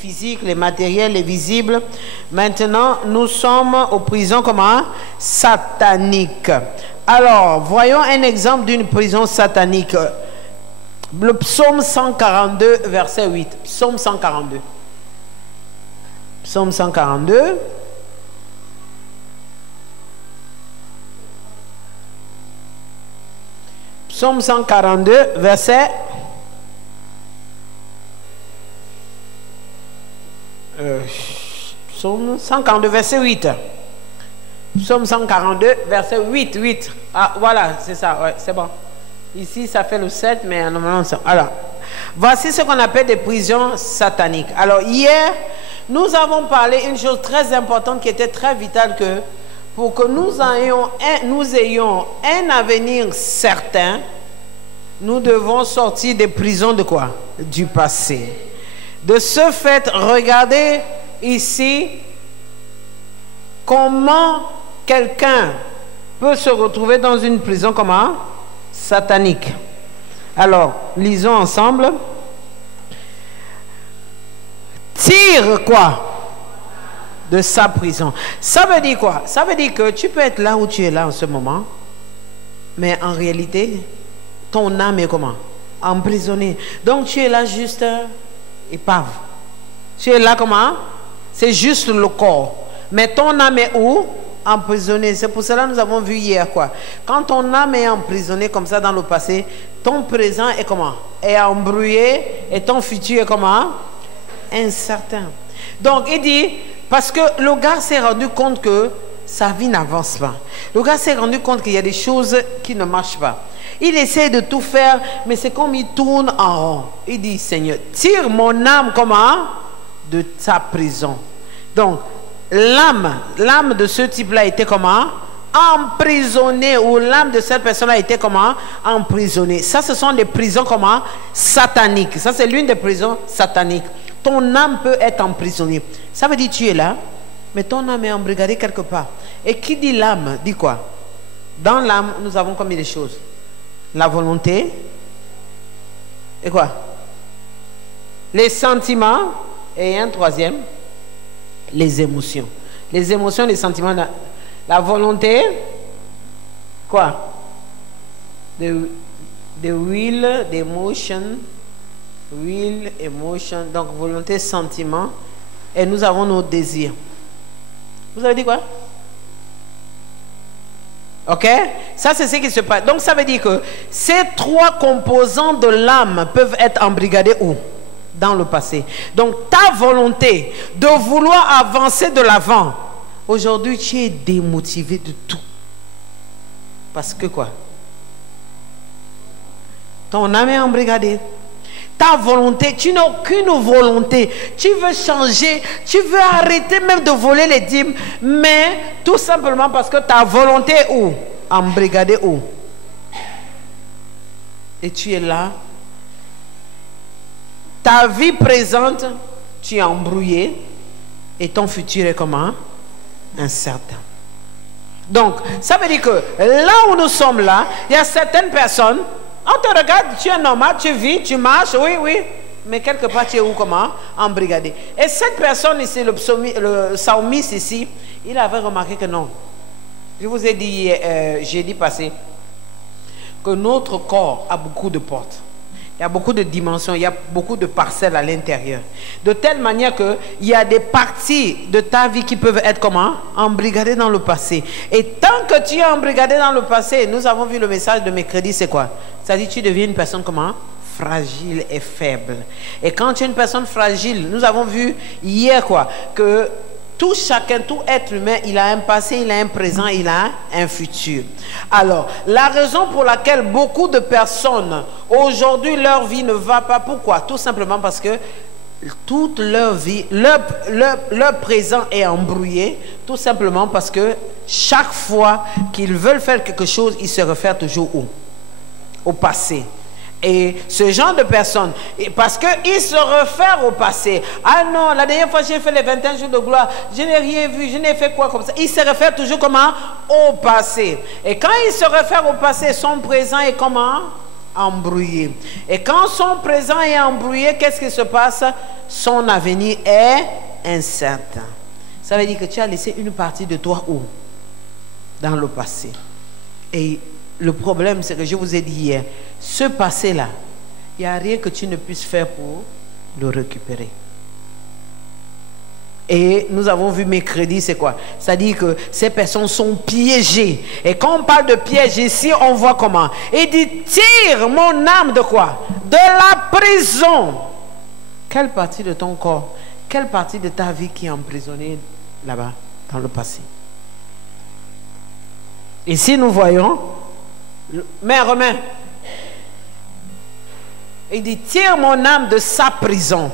physiques, les matériels, les visibles. Maintenant, nous sommes aux prisons comment? Sataniques. Alors, voyons un exemple d'une prison satanique. Le psaume 142, verset 8. Psaume 142. Psaume 142. Psaume 142, verset... Psaume 142, verset 8. Psaume 142, verset 8. 8. Ah, voilà, c'est ça, ouais, c'est bon. Ici, ça fait le 7, mais normalement, ça... Alors, voici ce qu'on appelle des prisons sataniques. Alors, hier, nous avons parlé une chose très importante qui était très vitale, que pour que nous ayons un avenir certain, nous devons sortir des prisons de quoi? Du passé. De ce fait, regardez ici comment quelqu'un peut se retrouver dans une prison comment? Satanique. Alors, lisons ensemble. Tire quoi? De sa prison. Ça veut dire quoi? Ça veut dire que tu peux être là où tu es là en ce moment, mais en réalité, ton âme est comment? Emprisonnée. Donc tu es là juste épave. Tu es là comment? C'est juste le corps. Mais ton âme est où? Emprisonnée. C'est pour cela que nous avons vu hier quoi. Quand ton âme est emprisonnée comme ça dans le passé, ton présent est comment? Est embrouillé et ton futur est comment? Incertain. Donc il dit, parce que le gars s'est rendu compte que sa vie n'avance pas. Le gars s'est rendu compte qu'il y a des choses qui ne marchent pas. Il essaie de tout faire, mais c'est comme il tourne en rond. Il dit, Seigneur, tire mon âme comment? De sa prison. Donc, l'âme de ce type-là était comment? Emprisonnée, ou l'âme de cette personne-là était comment? Emprisonnée. Ça, ce sont des prisons comment? Sataniques. Ça, c'est l'une des prisons sataniques. Ton âme peut être emprisonnée. Ça veut dire tu es là, mais ton âme est embrigadée quelque part. Et qui dit l'âme, dit quoi? Dans l'âme, nous avons combien de choses? La volonté. Et quoi? Les sentiments. Et un troisième, les émotions. Les émotions, les sentiments, la volonté. Quoi? The will, the emotion. Will, emotion. Donc volonté, sentiment. Et nous avons nos désirs. Vous avez dit quoi? Ok? Ça, c'est ce qui se passe. Donc, ça veut dire que ces trois composants de l'âme peuvent être embrigadés où? Dans le passé. Donc, ta volonté de vouloir avancer de l'avant, aujourd'hui, tu es démotivé de tout. Parce que quoi? Ton âme est embrigadée. Ta volonté, tu n'as aucune volonté. Tu veux changer, tu veux arrêter même de voler les dîmes, mais tout simplement parce que ta volonté est où? Embrigadée où? Et tu es là. Ta vie présente, tu es embrouillé et ton futur est comment? Incertain. Donc, ça veut dire que là où nous sommes là, il y a certaines personnes. On te regarde, tu es normal, tu vis, tu marches, oui, oui. Mais quelque part, tu es où, comment? Embrigadé. Et cette personne ici, le psalmiste ici, il avait remarqué que non. Je vous ai dit, jeudi passé, que notre corps a beaucoup de portes. Il y a beaucoup de dimensions, il y a beaucoup de parcelles à l'intérieur. De telle manière qu'il y a des parties de ta vie qui peuvent être comment? Embrigadées dans le passé. Et tant que tu es embrigadé dans le passé, nous avons vu le message de mercredi, c'est quoi? C'est-à-dire que tu deviens une personne comment? Fragile et faible. Et quand tu es une personne fragile, nous avons vu hier quoi? Que tout chacun, tout être humain, il a un passé, il a un présent, il a un futur. Alors, la raison pour laquelle beaucoup de personnes, aujourd'hui, leur vie ne va pas, pourquoi? Tout simplement parce que toute leur vie, leur présent est embrouillé, tout simplement parce que chaque fois qu'ils veulent faire quelque chose, ils se réfèrent toujours où? Au passé. Et ce genre de personnes, parce qu'ils se réfèrent au passé. Ah non, la dernière fois j'ai fait les 21 jours de gloire, je n'ai rien vu, je n'ai fait quoi comme ça. Ils se réfèrent toujours comment? Au passé. Et quand ils se réfèrent au passé, son présent est comment? embrouillé. Et quand son présent est embrouillé, qu'est-ce qui se passe? Son avenir est incertain. Ça veut dire que tu as laissé une partie de toi où? Dans le passé. Et le problème, c'est que je vous ai dit hier, ce passé-là, il n'y a rien que tu ne puisses faire pour le récupérer. Et nous avons vu mercredi, c'est quoi? C'est-à-dire que ces personnes sont piégées. Et quand on parle de piège ici, on voit comment? Il dit, tire mon âme de quoi? De la prison. Quelle partie de ton corps, quelle partie de ta vie qui est emprisonnée là-bas, dans le passé? Ici, nous voyons, Mère Romain, il dit, tire mon âme de sa prison.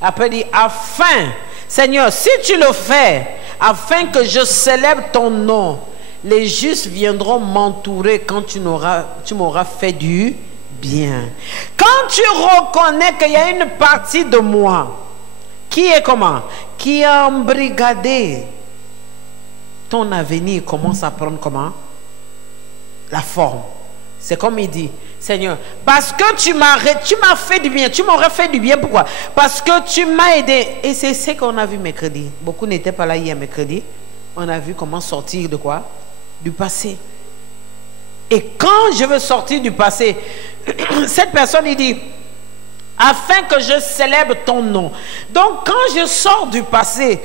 Après, il dit, afin, Seigneur, si tu le fais, afin que je célèbre ton nom, les justes viendront m'entourer quand tu m'auras fait du bien. Quand tu reconnais qu'il y a une partie de moi qui est comment? Qui a embrigadé, ton avenir commence à prendre comment? La forme. C'est comme il dit, Seigneur, parce que tu m'as fait du bien, tu m'aurais fait du bien, pourquoi? Parce que tu m'as aidé. Et c'est ce qu'on a vu mercredi. Beaucoup n'étaient pas là hier mercredi. On a vu comment sortir de quoi? Du passé. Et quand je veux sortir du passé, cette personne, il dit, afin que je célèbre ton nom. Donc quand je sors du passé,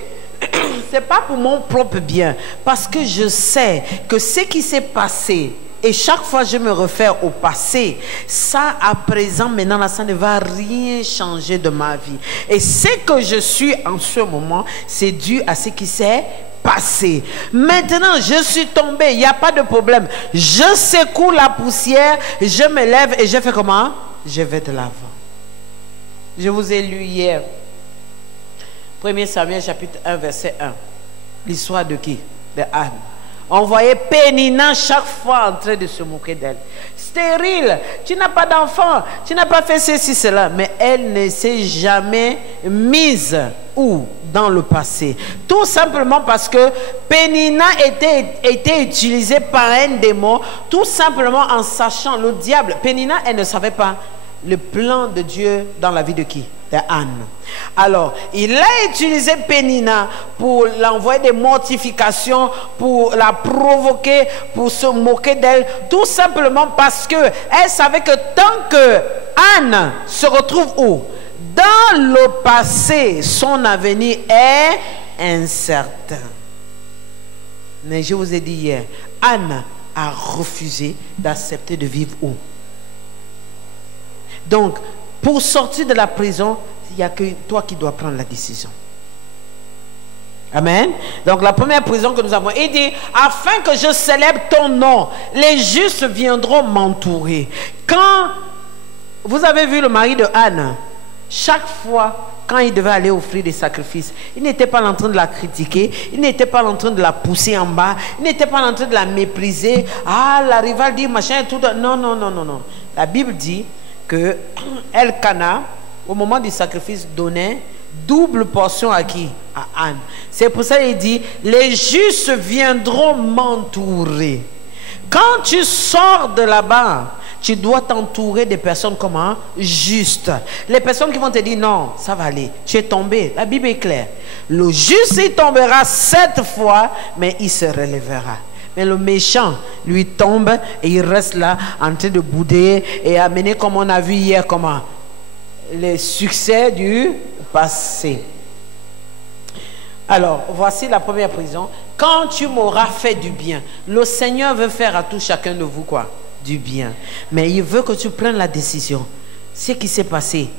c'est pas pour mon propre bien, parce que je sais que ce qui s'est passé, et chaque fois je me réfère au passé, ça à présent maintenant là, ça ne va rien changer de ma vie. Et ce que je suis en ce moment, c'est dû à ce qui s'est passé. Maintenant je suis tombé, il n'y a pas de problème. Je secoue la poussière, je me lève et je fais comment? Je vais de l'avant. Je vous ai lu hier 1 Samuel chapitre 1 verset 1. L'histoire de qui? De Anne. On voyait Pénina chaque fois en train de se moquer d'elle. Stérile, tu n'as pas d'enfant, tu n'as pas fait ceci, cela. Mais elle ne s'est jamais mise où? Dans le passé. Tout simplement parce que Pénina était utilisée par un démon, tout simplement en sachant le diable. Pénina, elle ne savait pas le plan de Dieu dans la vie de qui? De Anne. Alors, il a utilisé Pénina pour l'envoyer des mortifications, pour la provoquer, pour se moquer d'elle, tout simplement parce que elle savait que tant que Anne se retrouve où? Dans le passé, son avenir est incertain. Mais je vous ai dit hier, Anne a refusé d'accepter de vivre où? Donc, pour sortir de la prison, il n'y a que toi qui dois prendre la décision. Amen. Donc la première prison que nous avons, il dit, afin que je célèbre ton nom, les justes viendront m'entourer. Quand vous avez vu le mari de Anne, chaque fois quand il devait aller offrir des sacrifices, il n'était pas en train de la critiquer, il n'était pas en train de la pousser en bas, il n'était pas en train de la mépriser. Ah, la rivale dit machin et tout. Non, non, non, non, non. La Bible dit que Elkana, au moment du sacrifice, donnait double portion à qui? À Anne. C'est pour ça qu'il dit, les justes viendront m'entourer. Quand tu sors de là-bas, tu dois t'entourer des personnes comment? Justes. Les personnes qui vont te dire, non, ça va aller, tu es tombé. La Bible est claire. Le juste, il tombera 7 fois, mais il se relèvera. Mais le méchant, lui tombe et il reste là en train de bouder et amener, comme on a vu hier, comment? Les succès du passé. Alors, voici la première prison. Quand tu m'auras fait du bien, le Seigneur veut faire à tout chacun de vous quoi? Du bien. Mais il veut que tu prennes la décision. Ce qui s'est passé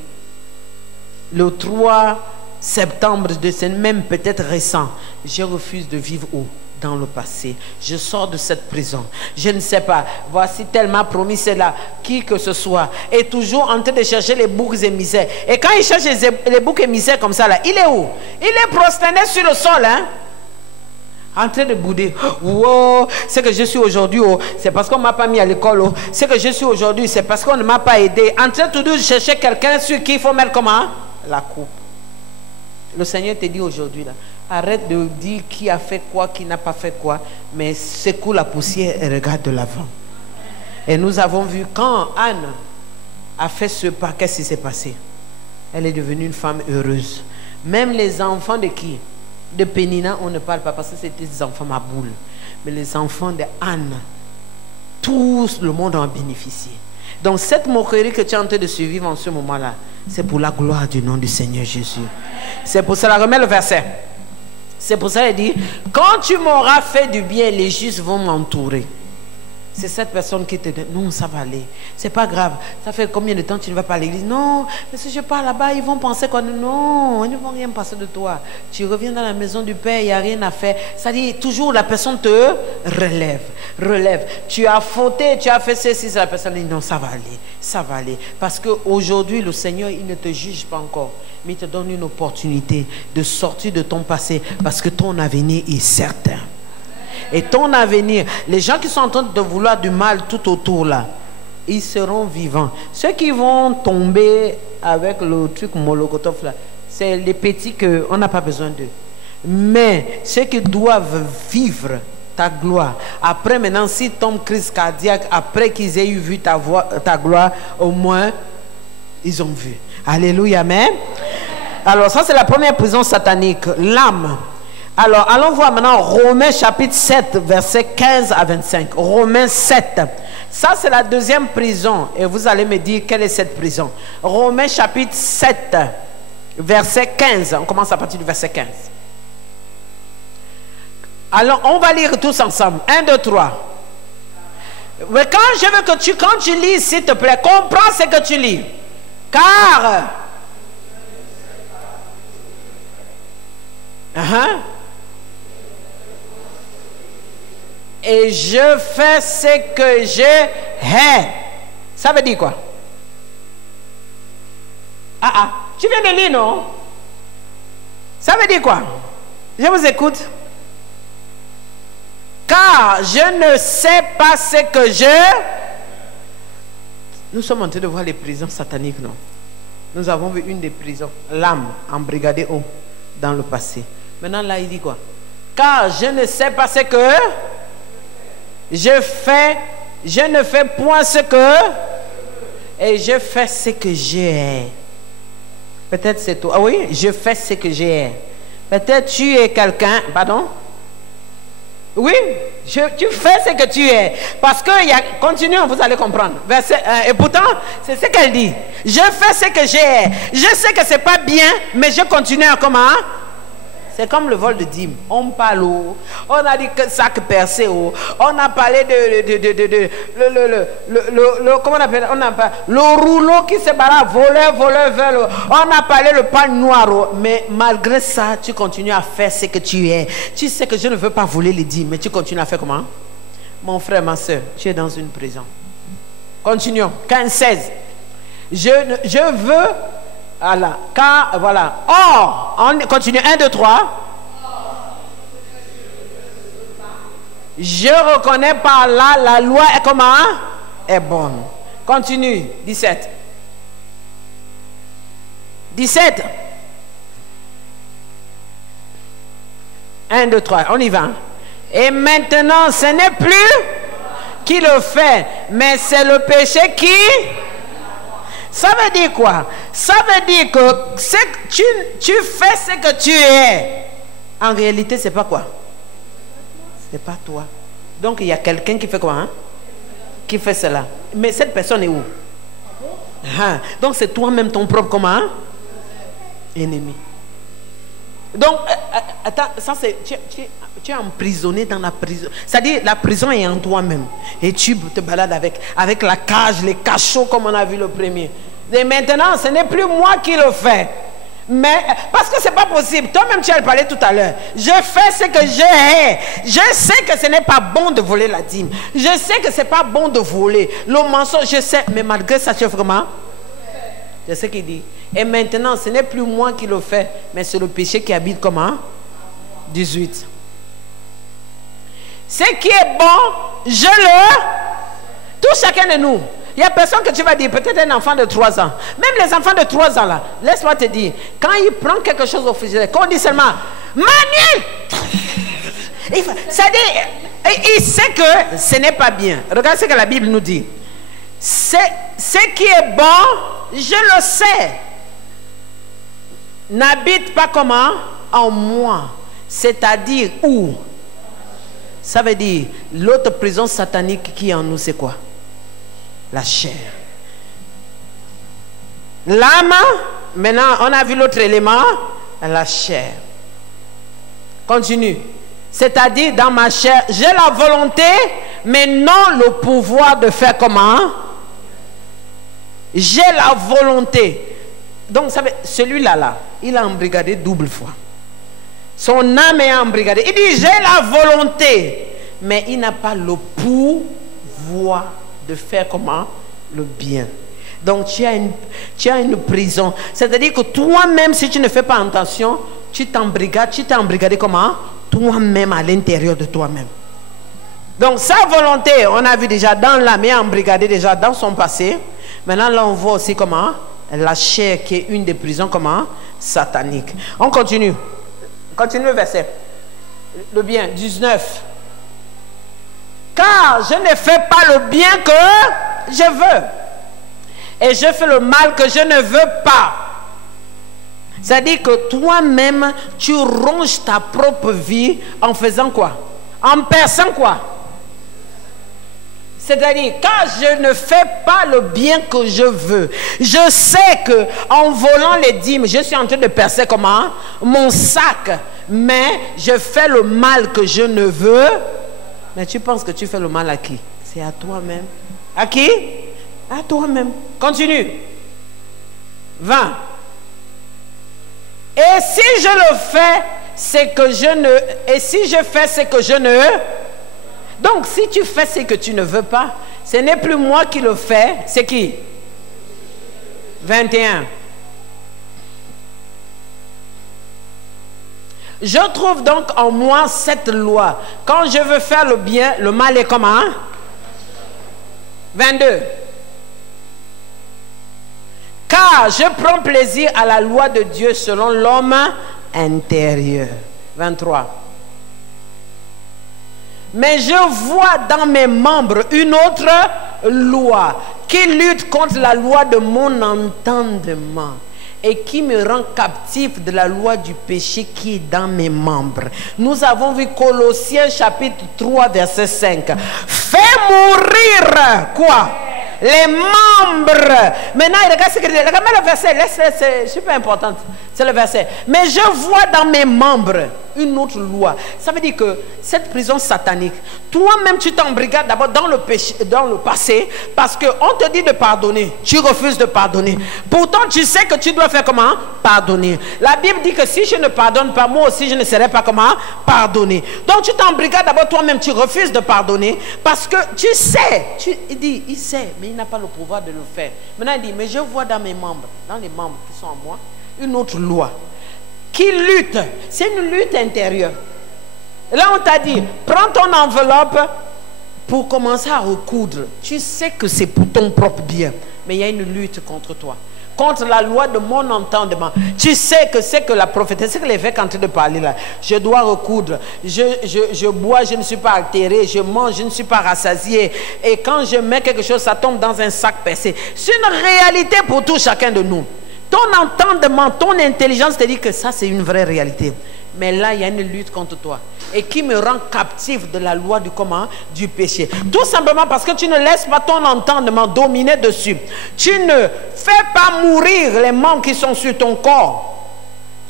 le 3 septembre de ce même peut-être récent, je refuse de vivre où? Dans le passé. Je sors de cette prison. Je ne sais pas. Voici tellement promis cela. Qui que ce soit est toujours en train de chercher les boucs émissaires. Et quand il cherche les boucs émissaires comme ça là, il est où? Il est prosterné sur le sol, hein? En train de bouder. Wow, c'est que je suis aujourd'hui, oh, c'est parce qu'on ne m'a pas mis à l'école. Oh. C'est que je suis aujourd'hui, c'est parce qu'on ne m'a pas aidé. En train de chercher quelqu'un sur qui il faut mettre comment? La coupe. Le Seigneur te dit aujourd'hui là, arrête de dire qui a fait quoi, qui n'a pas fait quoi, mais secoue la poussière et regarde de l'avant. Et nous avons vu quand Anne a fait ce pas, qu'est-ce qui s'est passé? Elle est devenue une femme heureuse. Même les enfants de qui? De Pénina, on ne parle pas parce que c'était des enfants Maboul. Mais les enfants de Anne, tout le monde en a bénéficié. Donc cette moquerie que tu es en train de suivre en ce moment-là, c'est pour la gloire du nom du Seigneur Jésus. C'est pour cela, remets le verset. C'est pour ça qu'il dit, quand tu m'auras fait du bien, les justes vont m'entourer. C'est cette personne qui te dit, non, ça va aller. C'est pas grave. Ça fait combien de temps que tu ne vas pas à l'église? Non, mais si je pars là-bas, ils vont penser qu'on... Non, ils ne vont rien passer de toi. Tu reviens dans la maison du Père, il n'y a rien à faire. Ça dit, toujours la personne te relève. Relève. Tu as fauté, tu as fait ceci, la personne dit, non, ça va aller. Ça va aller. Parce qu'aujourd'hui, le Seigneur, il ne te juge pas encore. Mais il te donne une opportunité de sortir de ton passé. Parce que ton avenir est certain. Et ton avenir, les gens qui sont en train de vouloir du mal tout autour là, ils seront vivants. Ceux qui vont tomber avec le truc Molokotov là, c'est les petits qu'on n'a pas besoin d'eux. Mais ceux qui doivent vivre ta gloire, après maintenant, si tombe crise cardiaque, après qu'ils aient vu ta gloire, au moins, ils ont vu. Alléluia, amen. Alors ça c'est la première prison satanique, l'âme. Alors, allons voir maintenant Romains chapitre 7, versets 15 à 25. Romains 7. Ça, c'est la deuxième prison. Et vous allez me dire quelle est cette prison. Romains chapitre 7, verset 15. On commence à partir du verset 15. Alors, on va lire tous ensemble. 1, 2, 3. Mais quand je veux que quand tu lis, s'il te plaît, comprends ce que tu lis. Car... Et je fais ce que je hais. Ça veut dire quoi? Tu viens de lire, non? Ça veut dire quoi? Je vous écoute. Car je ne sais pas ce que je... Nous sommes en train de voir les prisons sataniques, non? Nous avons vu une des prisons, l'âme, embrigadée haut dans le passé. Maintenant, là, il dit quoi? Car je ne sais pas ce que... je ne fais point ce que, et je fais ce que j'ai. Peut-être c'est toi. Ah oui, je fais ce que j'ai. Peut-être tu es quelqu'un, pardon? Oui, tu fais ce que tu es. Parce que, continuons, vous allez comprendre. Verset 1, et pourtant, c'est ce qu'elle dit. Je fais ce que j'ai. Je sais que c'est pas bien, mais je continue à comment? C'est comme le vol de dîmes. On parle, on a dit que sac percé, on a parlé comment on appelle, le rouleau qui se barre, voleur, on a parlé le pain noir, mais malgré ça, tu continues à faire ce que tu es. Tu sais que je ne veux pas voler les dîmes, mais tu continues à faire comment? Mon frère, ma soeur, tu es dans une prison. Continuons. 15, 16. Je veux... Voilà, car, voilà. Or, on continue, 1, 2, 3. Je reconnais par là, la loi est comment? Est bonne. Continue, 17. 17. 1, 2, 3, on y va. Et maintenant, ce n'est plus qui le fait, mais c'est le péché qui... Ça veut dire quoi? Ça veut dire que tu fais ce que tu es. En réalité, c'est pas quoi? C'est pas toi. Donc, il y a quelqu'un qui fait quoi? Hein? Qui fait cela. Mais cette personne est où? Donc, c'est toi-même ton propre comment? Ennemi. Donc, attends, ça c'est... Tu es emprisonné dans la prison. C'est-à-dire, la prison est en toi-même. Et tu te balades avec la cage, les cachots, comme on a vu le premier. Et maintenant, ce n'est plus moi qui le fais. Mais, parce que ce n'est pas possible. Toi-même, tu as parlé tout à l'heure. Je fais ce que j'ai. Je sais que ce n'est pas bon de voler la dîme. Je sais que ce n'est pas bon de voler. Le mensonge, je sais. Mais malgré ça, tu fais comment? C'est ce qu'il dit. Et maintenant, ce n'est plus moi qui le fais, mais c'est le péché qui habite comment? 18. Ce qui est bon, je le... Tout chacun de nous. Il n'y a personne que tu vas dire, peut-être un enfant de 3 ans. Même les enfants de 3 ans là, laisse-moi te dire, quand il prend quelque chose au frigidaire, quand on dit seulement, Manuel, c'est-à-dire, Et il sait que ce n'est pas bien. Regarde ce que la Bible nous dit. Ce qui est bon, je le sais. N'habite pas comment? En moi. C'est-à-dire où? Ça veut dire, l'autre prison satanique qui est en nous, c'est quoi? La chair. L'âme, maintenant, on a vu l'autre élément, la chair. Continue. C'est-à-dire, dans ma chair, j'ai la volonté, mais non le pouvoir de faire comment? J'ai la volonté. Donc, celui-là, il a embrigadé double fois. Son âme est embrigadée. Il dit, j'ai la volonté, mais il n'a pas le pouvoir de faire comment? Le bien. Donc, tu as une prison. C'est-à-dire que toi-même, si tu ne fais pas attention, tu t'es embrigadé comment? Toi-même, à l'intérieur de toi-même. Donc, sa volonté, on a vu déjà dans l'âme, est embrigadée déjà dans son passé. Maintenant, là, on voit aussi comment? La chair, qui est une des prisons, comment? Sataniques. On continue. Continue le verset. Le bien, 19. Car je ne fais pas le bien que je veux. Et je fais le mal que je ne veux pas. C'est-à-dire que toi-même, tu ronges ta propre vie en faisant quoi? En perçant quoi? C'est-à-dire, quand je ne fais pas le bien que je veux, je sais que en volant les dîmes, je suis en train de percer comment? Mon sac. Mais je fais le mal que je ne veux. Mais tu penses que tu fais le mal à qui? C'est à toi-même. À qui? À toi-même. Continue. 20. Et si je le fais, c'est que je ne... Et si je fais ce que je ne... Donc, si tu fais ce que tu ne veux pas, ce n'est plus moi qui le fais, c'est qui? 21. Je trouve donc en moi cette loi. Quand je veux faire le bien, le mal est comment? 22. Car je prends plaisir à la loi de Dieu selon l'homme intérieur. 23. Mais je vois dans mes membres une autre loi qui lutte contre la loi de mon entendement et qui me rend captif de la loi du péché qui est dans mes membres. Nous avons vu Colossiens chapitre 3 verset 5. Fais mourir quoi? Les membres. Maintenant, regarde ce que dit. Regarde le verset. C'est super important. C'est le verset. Mais je vois dans mes membres une autre loi. Ça veut dire que cette prison satanique, toi-même, tu t'embrigades d'abord dans le péché, dans le passé, parce qu'on te dit de pardonner. Tu refuses de pardonner. Pourtant, tu sais que tu dois faire comment? Pardonner. La Bible dit que si je ne pardonne pas, moi aussi, je ne serai pas comment? Pardonner. Donc, tu t'embrigades d'abord toi-même. Tu refuses de pardonner parce que tu sais. Il dit, il sait, mais il n'a pas le pouvoir de le faire. Maintenant, il dit, mais je vois dans mes membres, dans les membres qui sont en moi, une autre loi qui lutte. C'est une lutte intérieure. Là, on t'a dit, prends ton enveloppe pour commencer à recoudre. Tu sais que c'est pour ton propre bien, mais il y a une lutte contre toi, contre la loi de mon entendement. Tu sais que c'est que la prophétesse, c'est que l'évêque est en train de parler là. Je dois recoudre. Je bois, je ne suis pas altéré. Je mange, je ne suis pas rassasié. Et quand je mets quelque chose, ça tombe dans un sac percé. C'est une réalité pour tout chacun de nous. Ton entendement, ton intelligence te dit que ça, c'est une vraie réalité. Mais là, il y a une lutte contre toi. Et qui me rend captif de la loi du comment? Du péché. Tout simplement parce que tu ne laisses pas ton entendement dominer dessus. Tu ne fais pas mourir les membres qui sont sur ton corps.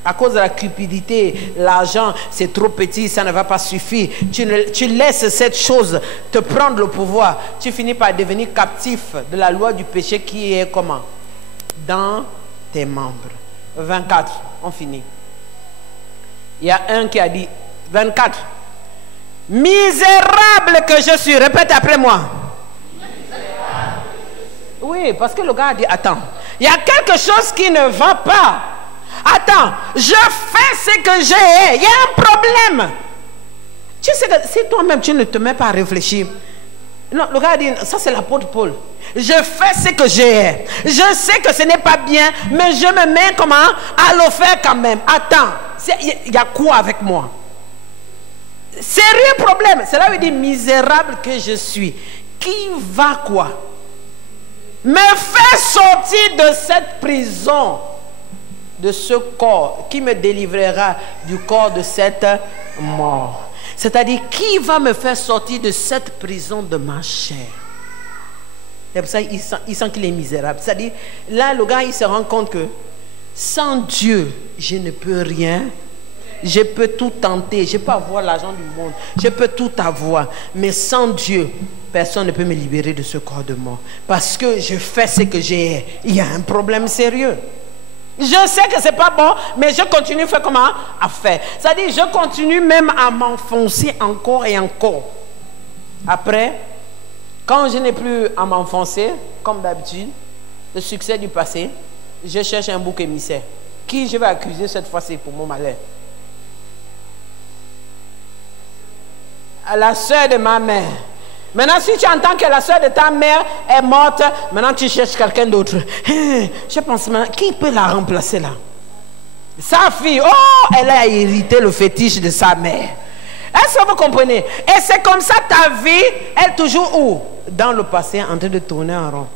À cause de la cupidité, l'argent, c'est trop petit, ça ne va pas suffire. Tu laisses cette chose te prendre le pouvoir. Tu finis par devenir captif de la loi du péché qui est comment? Dans tes membres. 24, on finit. Il y a un qui a dit, 24. Misérable que je suis. Répète après moi. Oui, parce que le gars a dit, attends, il y a quelque chose qui ne va pas. Attends, je fais ce que j'ai. Il y a un problème. Tu sais que si toi-même tu ne te mets pas à réfléchir. Non, le gars a dit, ça c'est l'apôtre Paul. Je fais ce que j'ai. Je sais que ce n'est pas bien, mais je me mets comment? À le faire quand même. Attends, il y a quoi avec moi? Sérieux problème. Cela veut dire misérable que je suis. Qui va quoi? Me faire sortir de cette prison, de ce corps, qui me délivrera du corps de cette mort. C'est-à-dire, qui va me faire sortir de cette prison de ma chair? C'est pour ça qu'il sent qu'il est misérable. C'est-à-dire, là, le gars, il se rend compte que sans Dieu, je ne peux rien. Je peux tout tenter. Je peux avoir l'argent du monde. Je peux tout avoir. Mais sans Dieu, personne ne peut me libérer de ce corps de mort. Parce que je fais ce que j'ai. Il y a un problème sérieux. Je sais que c'est pas bon, mais je continue à faire comment? À faire. C'est-à-dire, je continue même à m'enfoncer encore et encore. Après, quand je n'ai plus à m'enfoncer, comme d'habitude, le succès du passé, je cherche un bouc émissaire. Qui je vais accuser cette fois-ci pour mon malheur? À la soeur de ma mère. Maintenant, si tu entends que la soeur de ta mère est morte, maintenant tu cherches quelqu'un d'autre. Je pense maintenant, qui peut la remplacer là? Sa fille, oh, elle a hérité le fétiche de sa mère. Est-ce que vous comprenez? Et c'est comme ça ta vie, elle est toujours où? Dans le passé, en train de tourner en rond.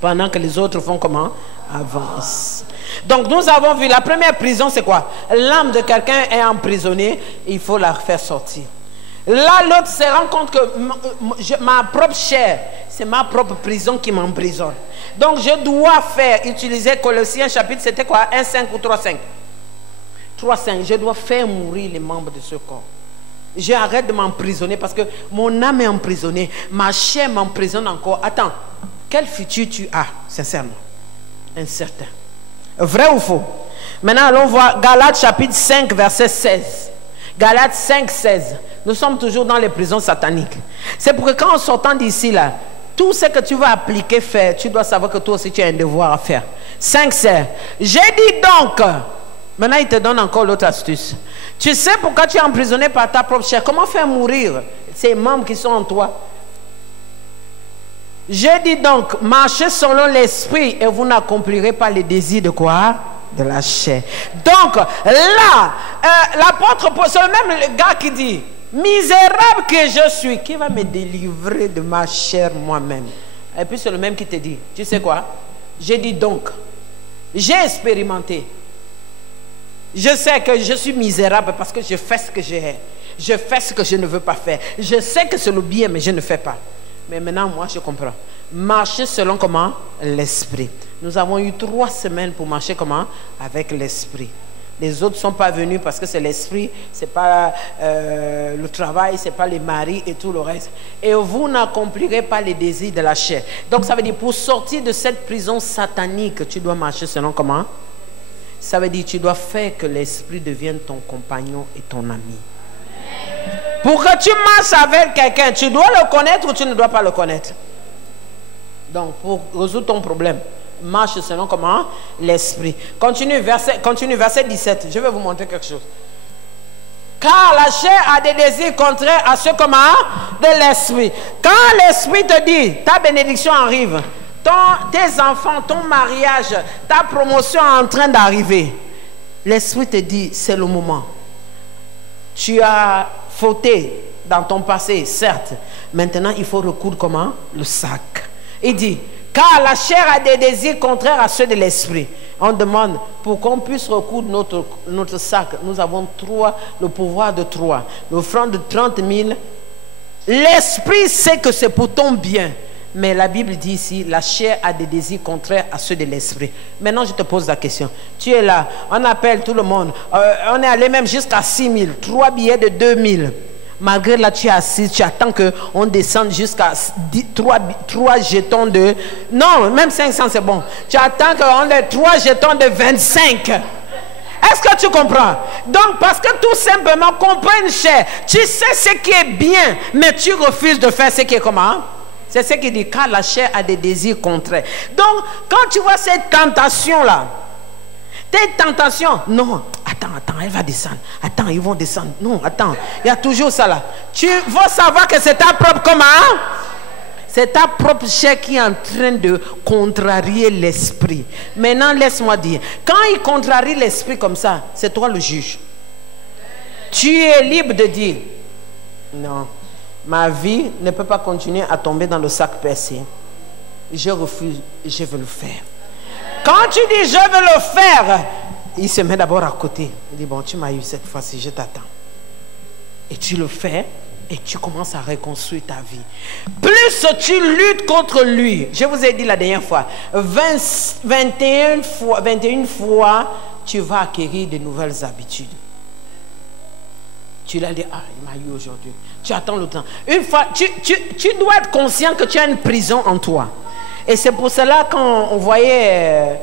Pendant que les autres font comment? Avancent. Donc nous avons vu, la première prison c'est quoi? L'âme de quelqu'un est emprisonnée, il faut la faire sortir. Là, l'autre se rend compte que ma propre chair, c'est ma propre prison qui m'emprisonne. Donc, je dois utiliser Colossiens chapitre, c'était quoi? 1,5 ou 3,5? 3,5. Je dois faire mourir les membres de ce corps. J'arrête de m'emprisonner parce que mon âme est emprisonnée. Ma chair m'emprisonne encore. Attends, quel futur tu as, sincèrement? Incertain. Vrai ou faux? Maintenant, allons voir Galates chapitre 5, verset 16. Galates 5, 16. Nous sommes toujours dans les prisons sataniques. C'est pour que quand en sortant d'ici là, tout ce que tu vas appliquer, faire, tu dois savoir que toi aussi tu as un devoir à faire. 5, 16. J'ai dit donc, maintenant il te donne encore l'autre astuce. Tu sais pourquoi tu es emprisonné par ta propre chair? Comment faire mourir ces membres qui sont en toi? J'ai dit donc, marchez selon l'esprit et vous n'accomplirez pas les désirs de quoi? De la chair. Donc là, l'apôtre, c'est le même gars qui dit, misérable que je suis, qui va me délivrer de ma chair moi-même? Et puis c'est le même qui te dit, tu sais quoi? J'ai dit donc, j'ai expérimenté. Je sais que je suis misérable parce que je fais ce que j'ai. Je fais ce que je ne veux pas faire. Je sais que c'est le bien, mais je ne fais pas. Mais maintenant, moi, je comprends. Marcher selon comment? L'esprit. Nous avons eu 3 semaines pour marcher comment? Avec l'esprit. Les autres ne sont pas venus parce que c'est l'esprit, ce n'est pas le travail, ce n'est pas les maris et tout le reste. Et vous n'accomplirez pas les désirs de la chair. Donc ça veut dire, pour sortir de cette prison satanique, tu dois marcher selon comment? Ça veut dire, tu dois faire que l'esprit devienne ton compagnon et ton ami. Pour que tu marches avec quelqu'un, tu dois le connaître ou tu ne dois pas le connaître? Donc, pour résoudre ton problème, marche selon comment? L'esprit. Continue, verset 17. Je vais vous montrer quelque chose. Car la chair a des désirs contraires à ceux comment? De l'esprit. Quand l'esprit te dit, ta bénédiction arrive, tes enfants, ton mariage, ta promotion est en train d'arriver, l'esprit te dit, c'est le moment. Tu as fauté dans ton passé, certes. Maintenant, il faut recoudre comment? Le sac. Il dit, car la chair a des désirs contraires à ceux de l'esprit. On demande, pour qu'on puisse recoudre notre sac, nous avons le pouvoir de 3. L'offrande de 30 000. L'esprit sait que c'est pour ton bien. Mais la Bible dit ici, la chair a des désirs contraires à ceux de l'esprit. Maintenant, je te pose la question. Tu es là, on appelle tout le monde. On est allé même jusqu'à 6 000, 3 billets de 2 000. Malgré là, tu es assis, tu attends qu'on descende jusqu'à 3 jetons de... Non, même 500, c'est bon. Tu attends qu'on ait 3 jetons de 25. Est-ce que tu comprends? Donc, parce que tout simplement, comprends une chair. Tu sais ce qui est bien, mais tu refuses de faire ce qui est comment? C'est ce qu'il dit, car la chair a des désirs contraires. Donc, quand tu vois cette tentation-là, tes tentations, non, attends, elle va descendre. Attends, ils vont descendre. Non, attends, il y a toujours ça là. Tu vas savoir que c'est ta propre comment? C'est ta propre chair qui est en train de contrarier l'esprit. Maintenant, laisse-moi dire, quand il contrarie l'esprit comme ça, c'est toi le juge. Tu es libre de dire, Non. Ma vie ne peut pas continuer à tomber dans le sac percé. Je refuse, je veux le faire. Quand tu dis je veux le faire, il se met d'abord à côté. Il dit bon, tu m'as eu cette fois-ci, je t'attends. Et tu le fais et tu commences à reconstruire ta vie. Plus tu luttes contre lui, je vous ai dit la dernière fois, 21 fois, tu vas acquérir de nouvelles habitudes. Tu l'as dit, ah, il m'a eu aujourd'hui. Tu attends le temps. Une fois, tu dois être conscient que tu as une prison en toi. Et c'est pour cela quand on voyait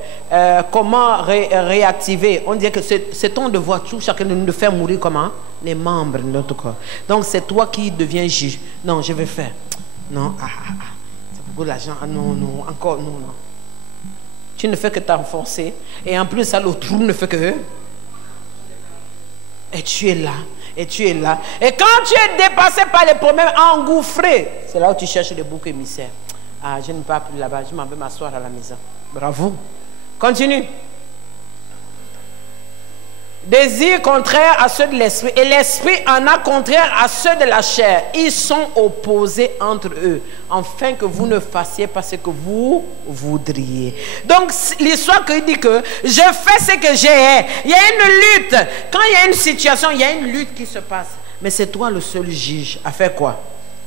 comment réactiver, on disait que c'est ton devoir, tout chacun de nous, de faire mourir comment les membres de notre corps. Donc c'est toi qui deviens juge. Non, je vais faire. Non, c'est beaucoup d'argent. Ah, non, encore, non. Tu ne fais que t'enfoncer. Et en plus, ça, le trou ne fait que... Et tu es là. Et tu es là. Et quand tu es dépassé par les problèmes, engouffré, c'est là où tu cherches les boucs émissaires. Ah, je ne pars plus là-bas, je m'en vais m'asseoir à la maison. Bravo. Continue. Désir contraire à ceux de l'esprit. Et l'esprit en a contraire à ceux de la chair. Ils sont opposés entre eux. Afin que vous ne fassiez pas ce que vous voudriez. Donc, l'histoire qui dit que je fais ce que j'ai. Il y a une lutte. Quand il y a une situation, il y a une lutte qui se passe. Mais c'est toi le seul juge. À faire quoi?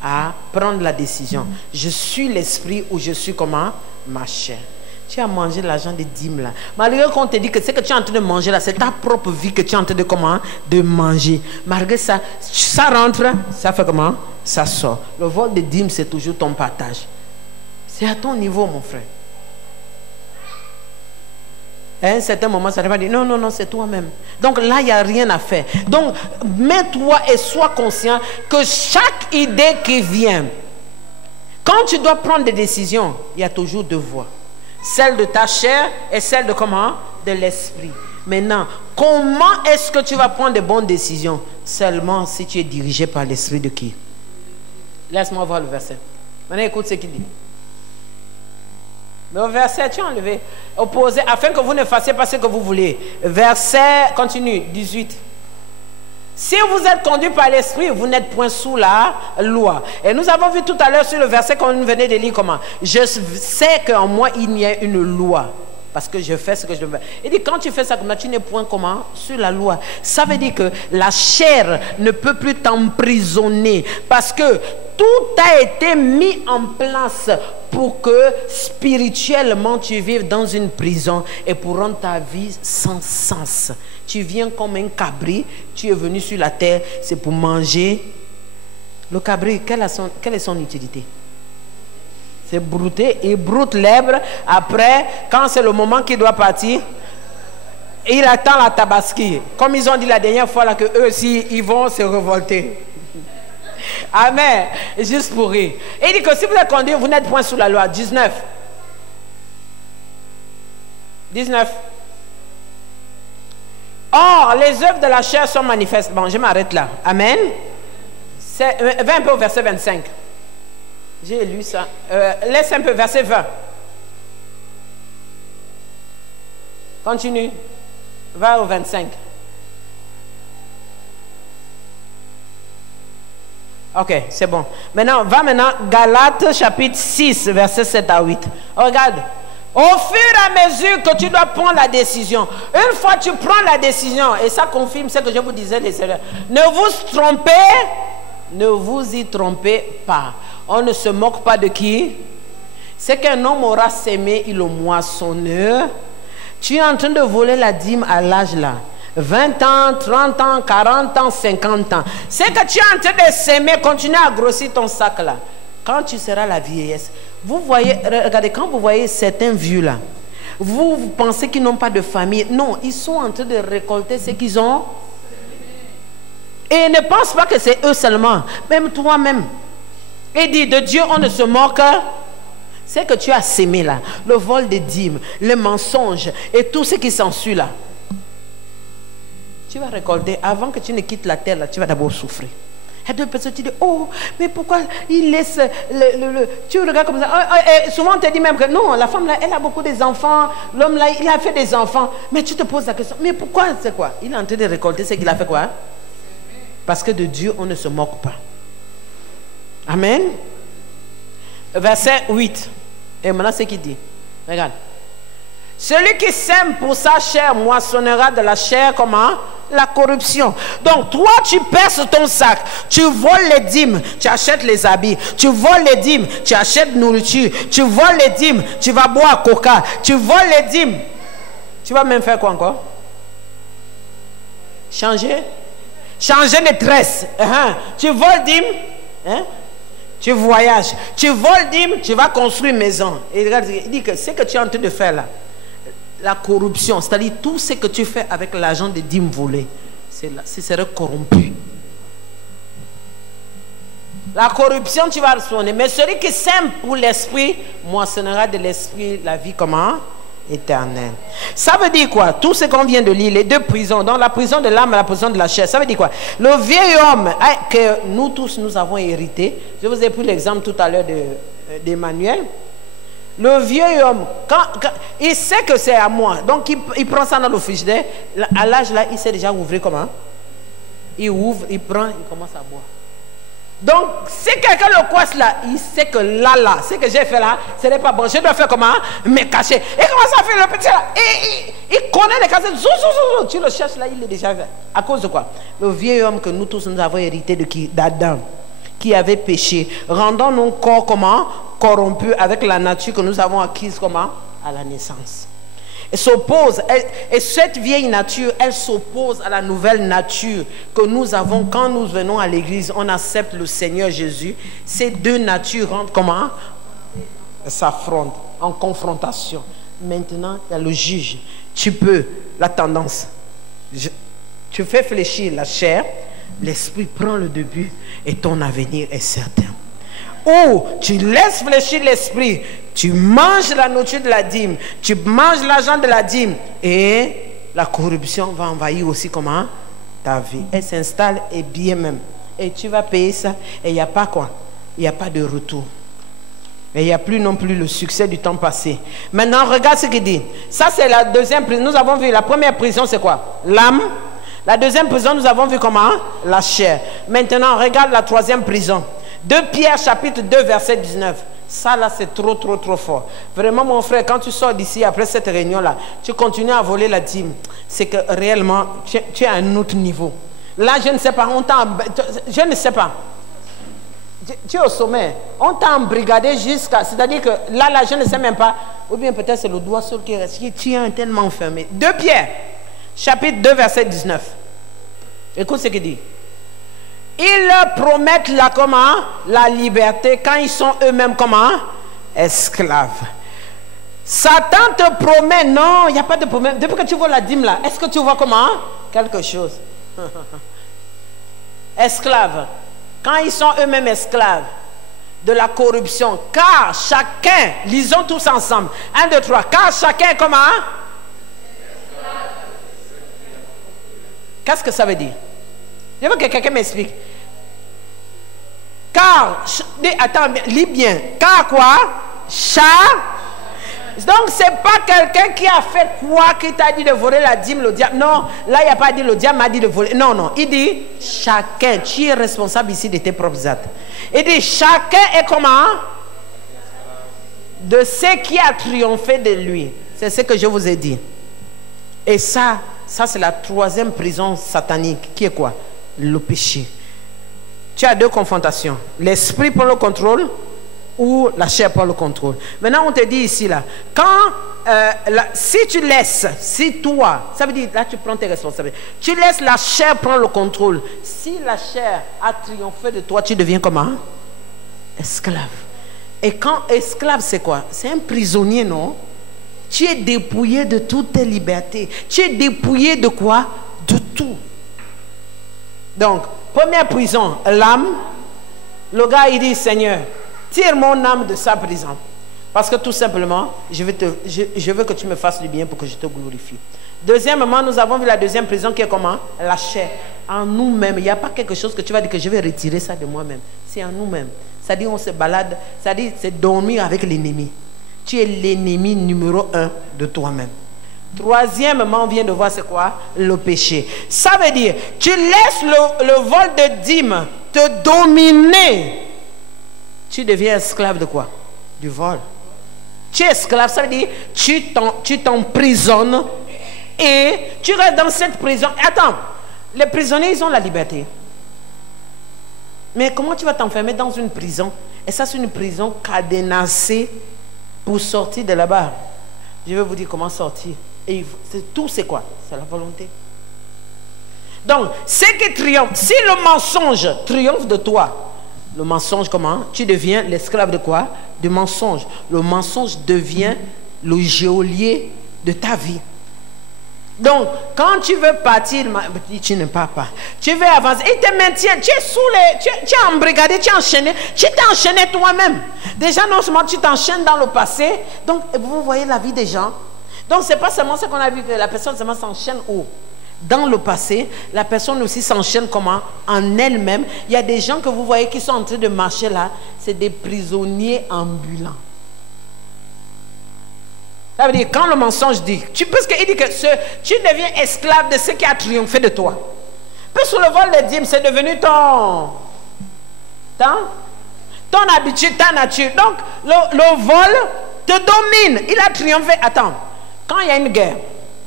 À prendre la décision. Je suis l'esprit ou je suis comment? Ma chair. Tu as mangé l'argent des dîmes là. Malgré qu'on te dit que ce que tu es en train de manger là, c'est ta propre vie que tu es en train de comment? De manger. Malgré ça, ça rentre, ça fait comment? Ça sort. Le vol des dîmes, c'est toujours ton partage. C'est à ton niveau, mon frère. À un certain moment, ça ne va dire non, c'est toi-même. Donc là, il n'y a rien à faire. Donc, mets-toi et sois conscient que chaque idée qui vient, quand tu dois prendre des décisions, il y a toujours deux voies. Celle de ta chair et celle de comment? De l'esprit. Maintenant, comment est-ce que tu vas prendre de bonnes décisions? Seulement si tu es dirigé par l'esprit de qui? Laisse-moi voir le verset. Maintenant, écoute ce qu'il dit. Le verset, tu as enlevé. Opposé, afin que vous ne fassiez pas ce que vous voulez. Verset, continue, 18. Si vous êtes conduit par l'esprit, vous n'êtes point sous la loi. Et nous avons vu tout à l'heure sur le verset qu'on venait de lire comment. Je sais qu'en moi, il y a une loi. Parce que je fais ce que je veux. Il dit, quand tu fais ça, tu n'es point comment? Sur la loi. Ça veut dire que la chair ne peut plus t'emprisonner. Parce que tout a été mis en place pour que spirituellement tu vives dans une prison et pour rendre ta vie sans sens. Tu viens comme un cabri, tu es venu sur la terre, c'est pour manger. Le cabri, quelle est son utilité? C'est brouter, il broute l'herbe. Après, quand c'est le moment qu'il doit partir, il attend la tabaski. Comme ils ont dit la dernière fois là, que eux aussi, ils vont se révolter. Amen. Juste pour rire. Et il dit que si vous êtes conduit, vous n'êtes point sous la loi. 19. Or, les œuvres de la chair sont manifestes. Bon, je m'arrête là. Amen. Va un peu au verset 25. J'ai lu ça. Laisse un peu, verset 20. Continue. Va au 25. Ok, c'est bon. Maintenant, Galates chapitre 6, verset 7 à 8. Regarde. Au fur et à mesure que tu dois prendre la décision, une fois que tu prends la décision, et ça confirme ce que je vous disais, les seigneurs, ne vous y trompez pas. On ne se moque pas de qui? C'est qu'un homme aura sémé, il le moissonneur. Tu es en train de voler la dîme à l'âge là. 20 ans, 30 ans, 40 ans, 50 ans. C'est que tu es en train de s'aimer, continuer à grossir ton sac là. Quand tu seras la vieillesse, vous voyez, regardez, quand vous voyez certains vieux là, vous pensez qu'ils n'ont pas de famille. Non, ils sont en train de récolter ce qu'ils ont. Et ne pense pas que c'est eux seulement, même toi-même. Et dit, de Dieu on ne se moque. C'est que tu as sémé là, le vol des dîmes, le mensonge et tout ce qui s'ensuit là. Tu vas récolter, avant que tu ne quittes la terre là, tu vas d'abord souffrir. Et deux personnes, tu dis, oh, mais pourquoi il laisse tu regardes comme ça. Et souvent on te dit même que non, la femme là, elle a beaucoup des enfants, l'homme là, il a fait des enfants. Mais tu te poses la question, mais pourquoi, c'est quoi? Il est en train de récolter ce qu'il a fait quoi? Parce que de Dieu, on ne se moque pas. Amen. Verset 8. Et maintenant, c'est qui dit. Regarde. Celui qui sème pour sa chair moissonnera de la chair, comment? La corruption. Donc, toi, tu perces ton sac, tu voles les dîmes, tu achètes les habits, tu voles les dîmes, tu achètes nourriture, tu voles les dîmes, tu vas boire coca, tu voles les dîmes. Tu vas même faire quoi encore? Changer de tresse. Tu voles dîmes, tu voyages, tu voles dîmes, tu vas construire une maison. Et regarde, il dit que ce que tu es en train de faire là, la corruption, c'est-à-dire tout ce que tu fais avec l'argent des dîmes volés, ce serait corrompu. La corruption, tu vas ressonner. Mais celui qui sème pour l'esprit, moissonnera de l'esprit la vie comment? Éternelle. Ça veut dire quoi? Tout ce qu'on vient de lire, les deux prisons, donc la prison de l'âme et la prison de la chair, ça veut dire quoi? Le vieil homme que nous tous nous avons hérité, je vous ai pris l'exemple tout à l'heure d'Emmanuel. Le vieil homme, quand il sait que c'est à moi, donc il prend ça dans le frigidaire, à l'âge là, il sait déjà ouvrir comment? Il ouvre, il prend, il commence à boire. Donc, si quelqu'un le coince là, il sait que là, ce que j'ai fait là, ce n'est pas bon. Je dois faire comment? Me cacher. Et comment ça fait le petit là? Il connaît les cassettes. Tu le cherches là, il est déjà fait. À cause de quoi? Le vieil homme que nous tous nous avons hérité de qui? D'Adam, qui avait péché, rendant nos corps comment? Corrompus avec la nature que nous avons acquise comment? À la naissance. Et s'oppose, et cette vieille nature, elle s'oppose à la nouvelle nature que nous avons quand nous venons à l'église, on accepte le Seigneur Jésus. Ces deux natures rentrent comment? S'affrontent en confrontation. Maintenant, il y a le juge. Tu peux, la tendance, tu fais fléchir la chair, l'esprit prend le début et ton avenir est certain. Ou tu laisses fléchir l'esprit, tu manges la nourriture de la dîme, tu manges l'argent de la dîme et la corruption va envahir aussi comment? Ta vie. Elle s'installe et bien même. Et tu vas payer ça et il n'y a pas quoi? Il n'y a pas de retour. Et il n'y a plus non plus le succès du temps passé. Maintenant, regarde ce qu'il dit. Ça, c'est la deuxième prison. Nous avons vu la première prison, c'est quoi? L'âme. La deuxième prison, nous avons vu comment? La chair. Maintenant, regarde la troisième prison. 2 Pierre chapitre 2 verset 19. Ça là c'est trop fort. Vraiment mon frère, quand tu sors d'ici après cette réunion là, tu continues à voler la dîme. C'est que réellement tu es à un autre niveau. Là je ne sais pas, je ne sais pas. Tu es au sommet. On t'a embrigadé jusqu'à... C'est-à-dire que là je ne sais même pas. Ou bien peut-être c'est le doigt seul qui reste. Tu es tellement enfermé. 2 Pierre chapitre 2 verset 19. Écoute ce qu'il dit. Ils leur promettent la liberté quand ils sont eux-mêmes comment? Esclaves. Satan te promet, non, il n'y a pas de problème. Depuis que tu vois la dîme là, est-ce que tu vois comment? Quelque chose. Esclaves. Quand ils sont eux-mêmes esclaves de la corruption, car chacun, lisons tous ensemble, 1, 2, 3, car chacun comment? Qu'est-ce que ça veut dire? Je veux que quelqu'un m'explique. Car, attends, lis bien. Car quoi? Donc, ce n'est pas quelqu'un qui a fait quoi, qui t'a dit de voler la dîme, le diable. Non, là, il n'y a pas dit le diable m'a dit de voler. Non, il dit chacun. Tu es responsable ici de tes propres actes. Il dit chacun est comment? De ce qui a triomphé de lui. C'est ce que je vous ai dit. Et ça c'est la troisième prison satanique. Qui est quoi? Le péché. Tu as deux confrontations. L'esprit prend le contrôle ou la chair prend le contrôle. Maintenant, on te dit ici, là, si tu laisses, si toi, ça veut dire, là, tu prends tes responsabilités. Tu laisses la chair prendre le contrôle. Si la chair a triomphé de toi, tu deviens comment? Esclave. Et quand esclave, c'est quoi? C'est un prisonnier, non? Tu es dépouillé de toutes tes libertés. Tu es dépouillé de quoi? De tout. Donc, première prison, l'âme. Le gars, il dit, Seigneur, tire mon âme de sa prison. Parce que tout simplement, je veux que tu me fasses du bien pour que je te glorifie. Deuxièmement, nous avons vu la deuxième prison qui est comment? La chair. En nous-mêmes. Il n'y a pas quelque chose que tu vas dire que je vais retirer ça de moi-même. C'est en nous-mêmes. C'est-à-dire, on se balade. C'est-à-dire, c'est dormir avec l'ennemi. Tu es l'ennemi numéro 1 de toi-même. Troisièmement, on vient de voir c'est quoi? Le péché. Ça veut dire, tu laisses le vol de dîmes te dominer tu deviens esclave de quoi? Du vol. Tu es esclave, ça veut dire tu t'emprisonnes et tu restes dans cette prison. Attends, les prisonniers, ils ont la liberté. Mais comment tu vas t'enfermer dans une prison? Et ça, c'est une prison cadenassée pour sortir de là-bas. Je vais vous dire comment sortir. Et tout, c'est quoi? C'est la volonté. Donc, ce qui triomphe, si le mensonge triomphe de toi, le mensonge, comment? Tu deviens l'esclave de quoi? Du mensonge. Le mensonge devient le geôlier de ta vie. Donc, quand tu veux partir, tu ne pars pas. Tu veux avancer, il te maintient. Tu es sous les. Tu es embrigadé, tu es enchaîné. Tu t'es enchaîné toi-même. Déjà, non seulement tu t'enchaînes dans le passé. Donc, vous voyez la vie des gens. Donc, ce n'est pas seulement ce qu'on a vu que la personne seulement s'enchaîne où? Dans le passé, la personne aussi s'enchaîne comment? En elle-même. Il y a des gens que vous voyez qui sont en train de marcher là. C'est des prisonniers ambulants. Ça veut dire, quand le mensonge dit, parce qu'il dit que tu deviens esclave de ce qui a triomphé de toi. Puis sous le vol des dîmes, c'est devenu ton habitude, ta nature. Donc, le vol te domine. Il a triomphé. Attends, quand il y a une guerre,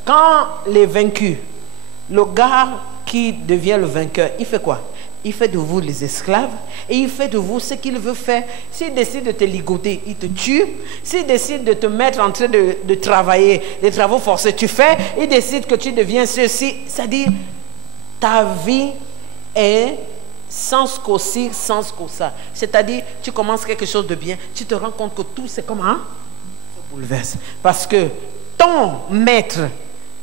quand les vaincus, le gars qui devient le vainqueur, il fait quoi? Il fait de vous les esclaves et il fait de vous ce qu'il veut faire. S'il décide de te ligoter, il te tue. S'il décide de te mettre en train de travailler, des travaux forcés, tu fais. Il décide que tu deviens ceci. C'est-à-dire, ta vie est sans qu'aussi, sans qu'au ça. C'est-à-dire, tu commences quelque chose de bien, tu te rends compte que tout c'est comment? Ça bouleverse. Parce que ton maître,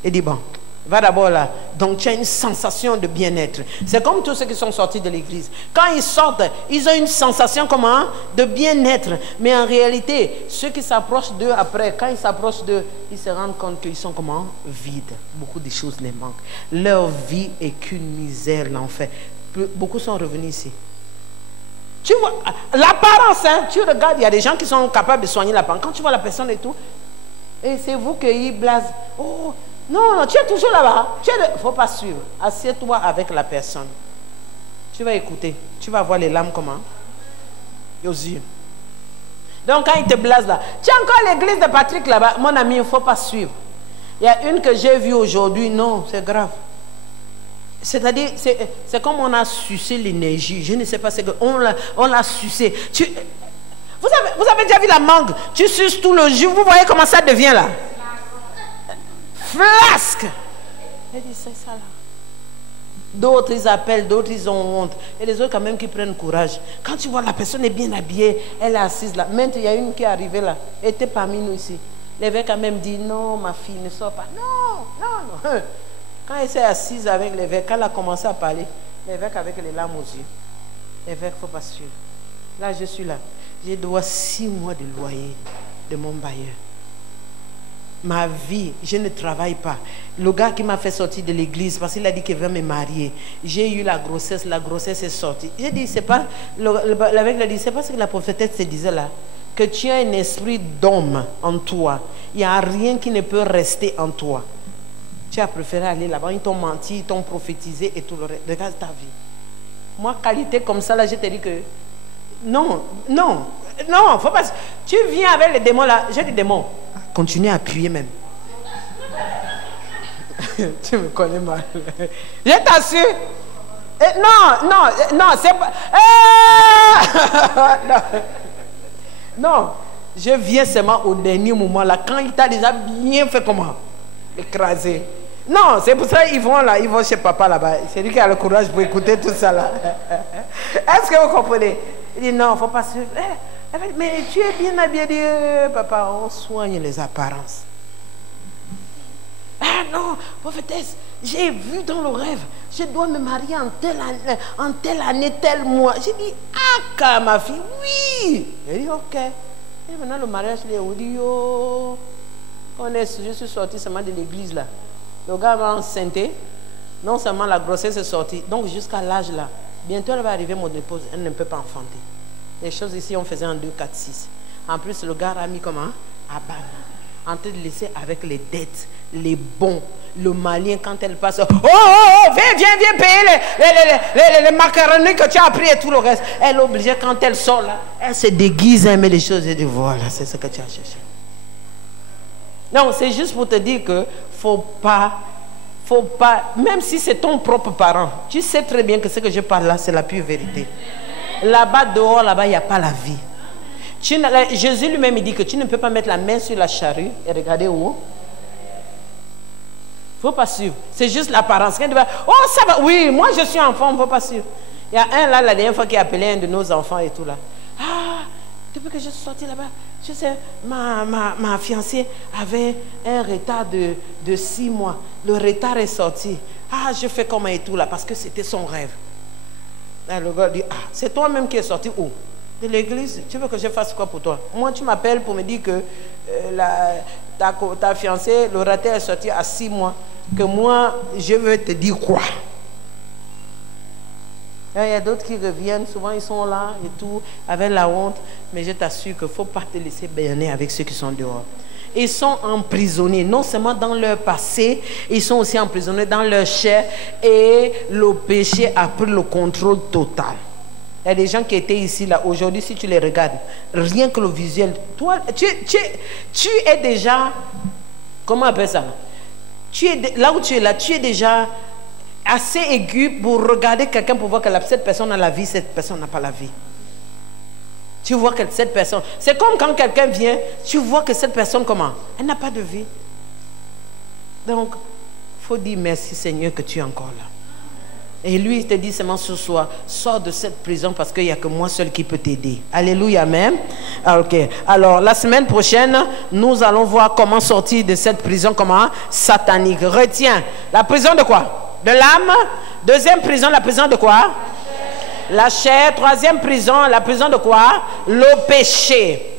il dit bon, va d'abord là. Donc tu as une sensation de bien-être. C'est comme tous ceux qui sont sortis de l'église. Quand ils sortent, ils ont une sensation comment? De bien-être. Mais en réalité, ceux qui s'approchent d'eux après, quand ils s'approchent d'eux, ils se rendent compte qu'ils sont comment? Vides. Beaucoup de choses les manquent. Leur vie est qu'une misère, l'enfer. Beaucoup sont revenus ici. Tu vois, l'apparence, hein, tu regardes, il y a des gens qui sont capables de soigner l'apparence. Quand tu vois la personne et tout, et c'est vous qui blasent. Oh, non, tu es toujours là-bas. Il ne faut pas suivre. Assieds-toi avec la personne. Tu vas écouter. Tu vas voir les larmes comment? Aux yeux. Donc, quand il te blase là, tu as encore l'église de Patrick là-bas. Mon ami, il ne faut pas suivre. Il y a une que j'ai vue aujourd'hui. Non, c'est grave. C'est-à-dire, c'est comme on a sucé l'énergie. Je ne sais pas, c'est qu'on l'a sucé. Vous avez déjà vu la mangue? Tu suces tout le jus. Vous voyez comment ça devient là? Flasque. Elle dit, c'est ça là. D'autres, ils appellent, d'autres, ils ont honte. Et les autres, quand même, qui prennent courage. Quand tu vois la personne est bien habillée, elle est assise là. Maintenant, il y a une qui est arrivée là. Elle était parmi nous ici. L'évêque a même dit, non, ma fille, ne sort pas. Non, non, non. Quand elle s'est assise avec l'évêque, quand elle a commencé à parler, l'évêque avec les larmes aux yeux. L'évêque, il ne faut pas suivre. Là, je suis là. Je dois 6 mois de loyer de mon bailleur. Ma vie, je ne travaille pas. Le gars qui m'a fait sortir de l'église parce qu'il a dit qu'il veut me marier. J'ai eu la grossesse est sortie. J'ai dit, c'est pas, l'évêque a dit, c'est pas ce que la prophétesse te disait là. Que tu as un esprit d'homme en toi. Il n'y a rien qui ne peut rester en toi. Tu as préféré aller là-bas, ils t'ont menti, ils t'ont prophétisé et tout le reste. Regarde ta vie. Moi, qualité comme ça, là, je te dis que non, non, non, faut pas. Tu viens avec les démons là, j'ai des démons. Continue à appuyer même. Tu me connais mal. Je t'assure. Non, non, non, c'est pas. Non. Non, je viens seulement au dernier moment là, quand il t'a déjà bien fait comment? Écrasé. Non, c'est pour ça qu'ils vont là, ils vont chez papa là-bas. C'est lui qui a le courage pour écouter tout ça là. Est-ce que vous comprenez? Il dit non, il ne faut pas suivre. Mais tu es bien habillé, papa, on soigne les apparences. Ah non, prophétesse, j'ai vu dans le rêve, je dois me marier en telle année, tel mois. J'ai dit, ah, ma fille, oui. Il dit, ok. Et maintenant le mariage, il dit, oh, je suis sorti seulement de l'église là. Le gars m'a enceinté, non seulement la grossesse est sortie, donc jusqu'à l'âge là. Bientôt elle va arriver mon épouse, elle ne peut pas enfanter. Les choses ici on faisait en 2, 4, 6. En plus le gars a mis comment? À banane. en train de laisser avec les dettes, les bons. Le Malien, quand elle passe, viens payer les macaronis que tu as pris et tout le reste. Elle est obligée, quand elle sort là, elle se déguise, elle met les choses et dit voilà, c'est ce que tu as cherché. Non, c'est juste pour te dire que faut pas, même si c'est ton propre parent, tu sais très bien que ce que je parle là, c'est la pure vérité. Là-bas, dehors, là-bas, il n'y a pas la vie. Jésus lui-même dit que tu ne peux pas mettre la main sur la charrue et regarder où. Il ne faut pas suivre. C'est juste l'apparence. Oh, ça va. Oui, moi je suis enfant, il ne faut pas suivre. Il y a un là, la dernière fois, qui a appelé un de nos enfants et tout là. Ah, depuis que je suis sortie là-bas, je sais, ma fiancée avait un retard de 6 mois. Le retard est sorti. Ah, je fais comment et tout là, parce que c'était son rêve. Là, le gars dit, ah, c'est toi-même qui es sorti où? De l'église. Tu veux que je fasse quoi pour toi? Moi, tu m'appelles pour me dire que ta fiancée, le retard est sorti à 6 mois. Que moi, je veux te dire quoi? Il y a d'autres qui reviennent, souvent ils sont là et tout, avec la honte, mais je t'assure qu'il ne faut pas te laisser berner avec ceux qui sont dehors. Ils sont emprisonnés, non seulement dans leur passé, ils sont aussi emprisonnés dans leur chair et le péché a pris le contrôle total. Il y a des gens qui étaient ici, là, aujourd'hui, si tu les regardes, rien que le visuel, toi, tu es déjà, comment on appelle ça? Là où tu es là, tu es déjà assez aigu pour regarder quelqu'un pour voir que cette personne a la vie, cette personne n'a pas la vie. Tu vois que cette personne, c'est comme quand quelqu'un vient, tu vois que cette personne, comment? Elle n'a pas de vie. Donc, il faut dire merci Seigneur que tu es encore là. Et lui, il te dit seulement ce soir, sors de cette prison parce qu'il n'y a que moi seul qui peut t'aider. Alléluia, amen. Ok. Alors, la semaine prochaine, nous allons voir comment sortir de cette prison, comment satanique. Retiens, la prison de quoi? De l'âme. Deuxième prison, la prison de quoi? La chair. Troisième prison, la prison de quoi? Le péché.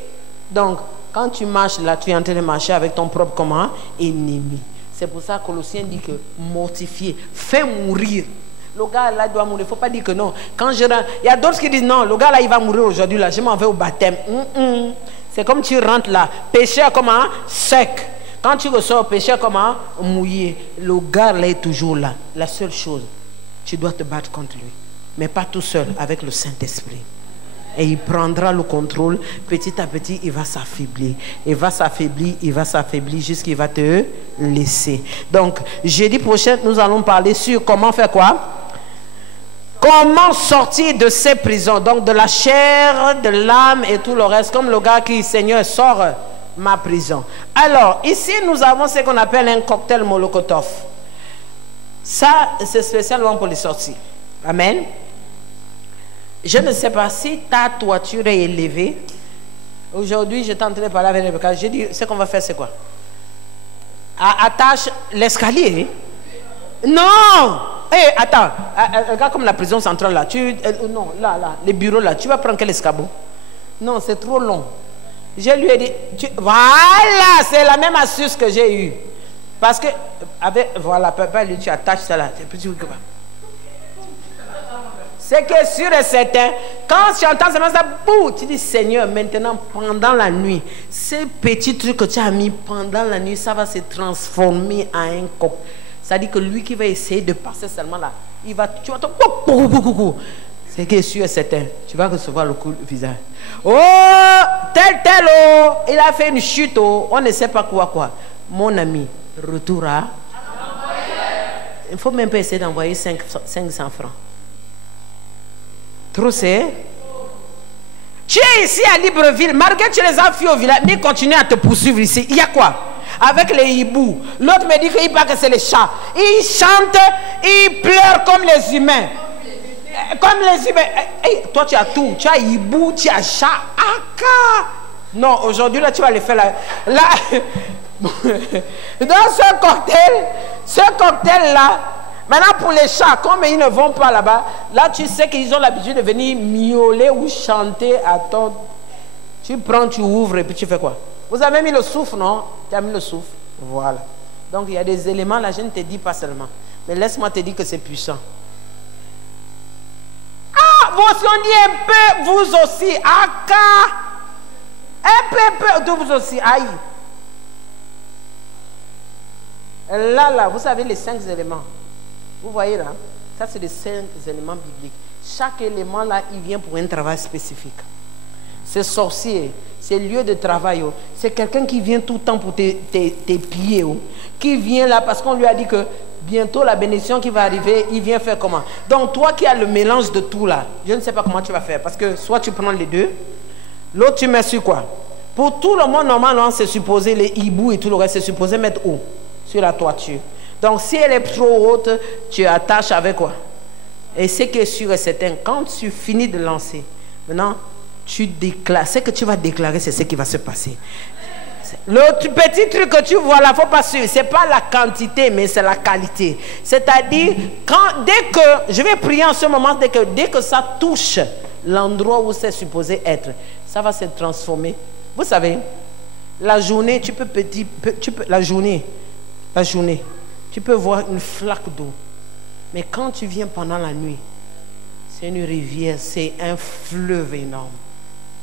Donc, quand tu marches là, tu es en train de marcher avec ton propre comment? Ennemi. C'est pour ça que Colossiens dit que mortifier, fais mourir. Le gars là doit mourir. Il ne faut pas dire que non. Quand je rentre, il y a d'autres qui disent non, le gars là il va mourir aujourd'hui là. Je m'en vais au baptême. C'est comme tu rentres là. Pécheur comment? Sec. Quand tu ressors, pécheur comment? Mouillé. Le gars là est toujours là. La seule chose, tu dois te battre contre lui. Mais pas tout seul, avec le Saint-Esprit. Et il prendra le contrôle. Petit à petit, il va s'affaiblir. Il va s'affaiblir jusqu'il va te laisser. Donc, jeudi prochain, nous allons parler sur comment faire quoi? Comment sortir de ces prisons, donc de la chair, de l'âme et tout le reste, comme le gars qui, Seigneur, sort ma prison. Alors, ici, nous avons ce qu'on appelle un cocktail Molotov. Ça, c'est spécialement pour les sorties. Amen. Je ne sais pas si ta toiture est élevée. Aujourd'hui, j'étais en train de parler avec Rebecca. J'ai dit, ce qu'on va faire, c'est quoi? Attache l'escalier. Non! Hey, attends, regarde comme la prison centrale là. Non, là, les bureaux là. Tu vas prendre quel escabeau? Non, c'est trop long. Je lui ai dit, voilà, c'est la même astuce que j'ai eue. Parce que, voilà, papa, lui, tu attaches ça là. C'est plus dur que ça. C'est que sûr et certain, quand tu entends seulement ça, bouh, tu dis Seigneur, maintenant, pendant la nuit, ces petits trucs que tu as mis pendant la nuit, ça va se transformer en un coq. C'est-à-dire que lui qui va essayer de passer seulement là, tu vas te... C'est que sûr et certain, tu vas recevoir le coup de visage. Oh, tel, oh, il a fait une chute, oh, on ne sait pas quoi. Mon ami, retour à... Il ne faut même pas essayer d'envoyer 500 francs. Trop c'est. Tu es ici à Libreville, malgré que tu les as fui au village, mais ils continuent à te poursuivre ici. Il y a quoi? Avec les hiboux. L'autre me dit qu'il parle que c'est les chats. Ils chantent, ils pleurent comme les humains. Comme les humains. Hey, toi tu as tout. Tu as hibou, tu as chat. Aka. Non, aujourd'hui là tu vas les faire là. Dans ce cocktail là. Maintenant, pour les chats, comme ils ne vont pas là-bas, là, tu sais qu'ils ont l'habitude de venir miauler ou chanter à ton... Tu prends, tu ouvres et puis tu fais quoi? Vous avez mis le souffle, non? Tu as mis le souffle. Voilà. Donc, il y a des éléments, là, je ne te dis pas seulement. Mais laisse-moi te dire que c'est puissant. Ah, vous aussi, on dit un peu, vous aussi. Aka. Un peu, vous aussi. Aïe. Là, vous savez les 5 éléments. Vous voyez là, ça c'est les 5 éléments bibliques. Chaque élément là, il vient pour un travail spécifique. C'est sorcier, c'est lieu de travail. C'est quelqu'un qui vient tout le temps pour tes pieds. Qui vient là parce qu'on lui a dit que bientôt la bénédiction qui va arriver, il vient faire comment? Donc toi qui as le mélange de tout là, je ne sais pas comment tu vas faire. Parce que soit tu prends les deux, l'autre tu mets sur quoi? Pour tout le monde, normalement, c'est supposé, les hiboux et tout le reste, c'est supposé mettre où? Sur la toiture. Donc si elle est trop haute, tu attaches avec quoi? Et ce qui est sûr et certain, quand tu finis de lancer, maintenant, tu déclares. Ce que tu vas déclarer, c'est ce qui va se passer. Le petit truc que tu vois là, il ne faut pas suivre. Ce n'est pas la quantité, mais c'est la qualité. C'est-à-dire, dès que, je vais prier en ce moment, dès que ça touche l'endroit où c'est supposé être, ça va se transformer. Vous savez, la journée, tu peux voir une flaque d'eau. Mais quand tu viens pendant la nuit, c'est une rivière, c'est un fleuve énorme.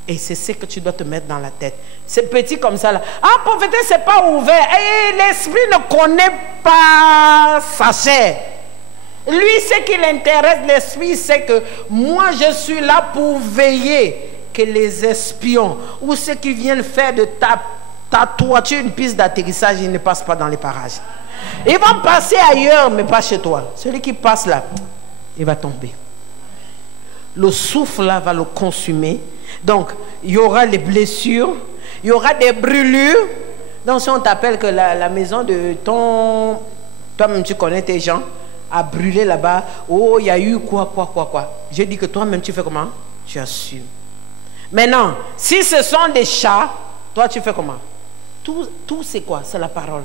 Et c'est ce que tu dois te mettre dans la tête. C'est petit comme ça là. Ah, pauvreté, c'est pas ouvert. Et l'esprit ne connaît pas sa chair. Lui, ce qui l'intéresse, l'esprit, c'est que moi, je suis là pour veiller que les espions ou ceux qui viennent faire de ta toiture une piste d'atterrissage, ils ne passent pas dans les parages. Ils vont passer ailleurs, mais pas chez toi. Celui qui passe là, il va tomber. Le souffle là va le consumer. Donc, il y aura les blessures, il y aura des brûlures. Donc, si on t'appelle que la maison de toi-même tu connais tes gens, a brûlé là-bas, oh, il y a eu quoi. Je dis que toi-même tu fais comment? Tu assumes. Maintenant, si ce sont des chats, toi tu fais comment? Tout c'est quoi? C'est la parole.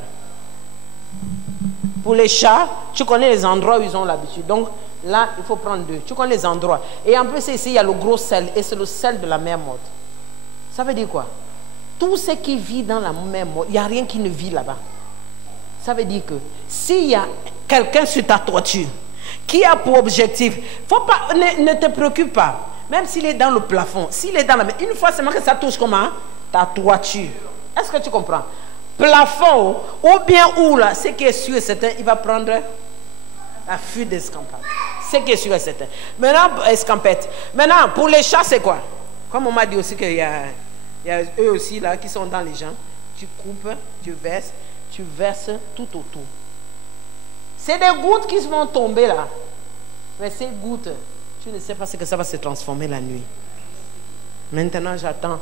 Pour les chats, tu connais les endroits où ils ont l'habitude. Donc, là, il faut prendre 2. Tu connais les endroits. Et en plus, ici, il y a le gros sel. Et c'est le sel de la mer morte. Ça veut dire quoi? Tout ce qui vit dans la mer morte, il n'y a rien qui ne vit là-bas. Ça veut dire que s'il y a quelqu'un sur ta toiture qui a pour objectif, faut pas, ne te préoccupe pas. Même s'il est dans le plafond, s'il est dans la mer, une fois seulement que ça touche comment? Ta toiture. Est-ce que tu comprends? Plafond, ou bien où là, ce qui est sûr et certain, il va prendre la fuite d'escampette. Ce qui est sûr et certain. Maintenant, escampette. Maintenant, pour les chats, c'est quoi? Comme on m'a dit aussi qu'il y a eux aussi là qui sont dans les gens. Tu coupes, tu verses tout autour. C'est des gouttes qui vont tomber là. Mais ces gouttes, tu ne sais pas ce que ça va se transformer la nuit. Maintenant, j'attends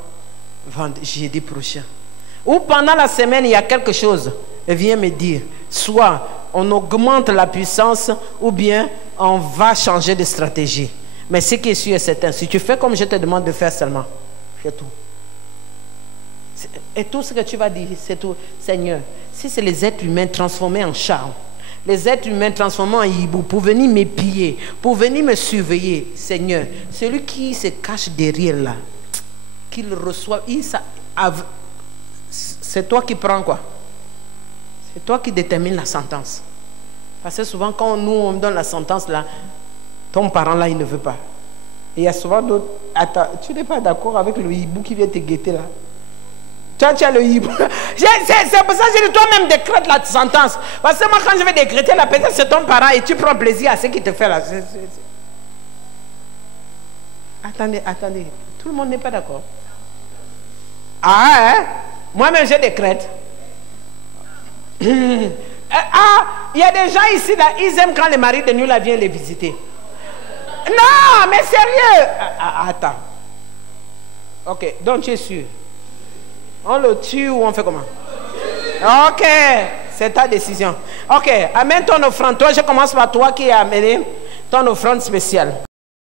jeudi prochain. Ou pendant la semaine, il y a quelque chose. Viens me dire. Soit on augmente la puissance, ou bien on va changer de stratégie. Mais ce qui est sûr et certain, si tu fais comme je te demande de faire seulement, fais tout. Et tout ce que tu vas dire, c'est tout. Seigneur, si c'est les êtres humains transformés en chats, les êtres humains transformés en hibou, pour venir m'épier, pour venir me surveiller, Seigneur, celui qui se cache derrière là, qu'il reçoit, c'est toi qui prends quoi? C'est toi qui détermines la sentence. Parce que souvent, quand nous, on donne la sentence là, ton parent là, il ne veut pas. Et il y a souvent d'autres. Attends, tu n'es pas d'accord avec le hibou qui vient te guetter là? Toi, tu as le hibou. C'est pour ça que je dis toi-même décrète la sentence. Parce que moi, quand je vais décréter la peut-être c'est ton parent et tu prends plaisir à ce qu'il te fait là. Attendez. Tout le monde n'est pas d'accord. Ah, hein? Moi-même, je décrète. Il y a des gens ici, là, ils aiment quand les maris de nuit là viennent les visiter. Non, mais sérieux. Attends. Ok, donc tu es sûr. On le tue ou on fait comment? Ok, c'est ta décision. Ok, amène ton offrande. Toi, je commence par toi qui as amené ton offrande spéciale.